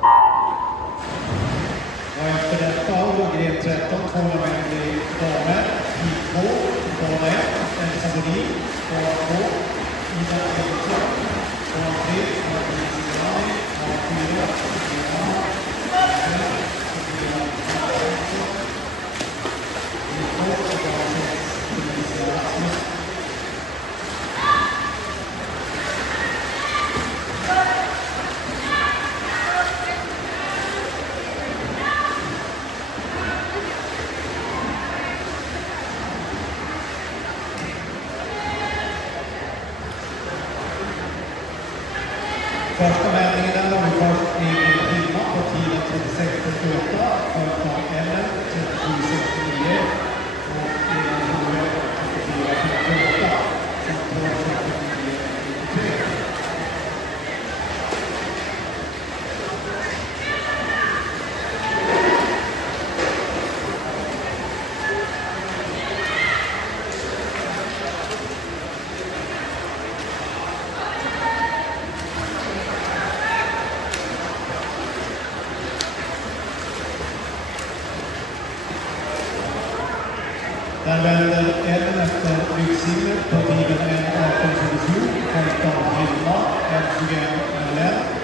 Och efter detta Ågren 13, 200 meter i damer, i 2, bana 1, Elsa Bodin, bana 2, Ida Eriksson, bana 3, Martin Silani, bana 4, Silani, bana 5, Sofia Martinsson, i 2, bana 6, Felicia Rasmus. Första mätningen där har vi först i Prima på tiden 36.48, följt av Ellen 37.69 och Ena Hore 34.58 samt på 39.93. Där vänder Ellen efter Lyximmer på tiden 1.18.27, följt av Hilma 1.21 Ellen.